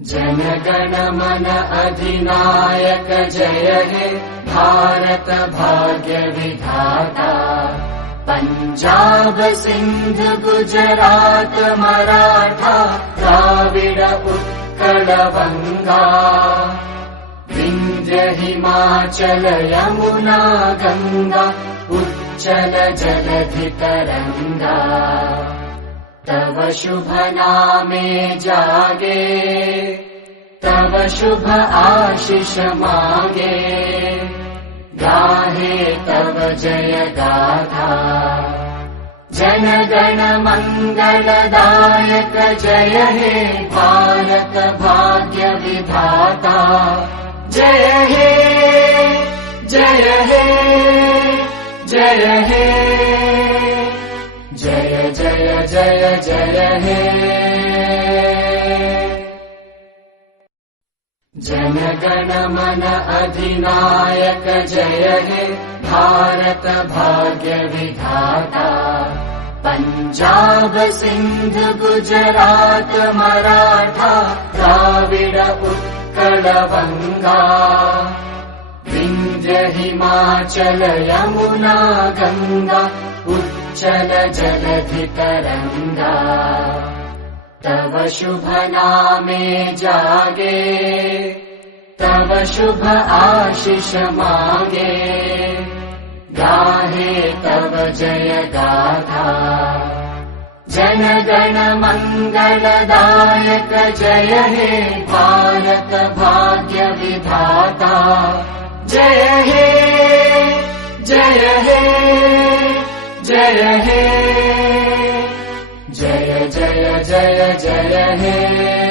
जनगण मन अधिनायक जय हे भारत भाग्य विधाता। पंजाब सिंध गुजरात मराठा द्राविड उत्कल बंगा। विंध्य हिमाचल यमुना गंगा उच्चल जलधि तरंगा। तव शुभ नामे जागे तव शुभ आशीष मागे। गाहे तव जय गाथा जनगण मंगलदायक जय हे भारत भाग्य विधाता। जय हे जय हे जय हे जय जय जय जय हे। जनगण मन अधिनायक जय हे भारत भाग्य विधाता। पंजाब सिंध गुजरात मराठा द्राविड उत्कल बंगा। विंध्य हिमाचल यमुना गंगा उच्चल जलधि तरंगा। तव शुभ नामे जागे तव शुभ आशीष मागे। गाहे तव जय गाथा जनगण मंगलदायक जय हे भारत भाग्य विधाता। जय हे जय हे जय हे जय जय जय जय हे।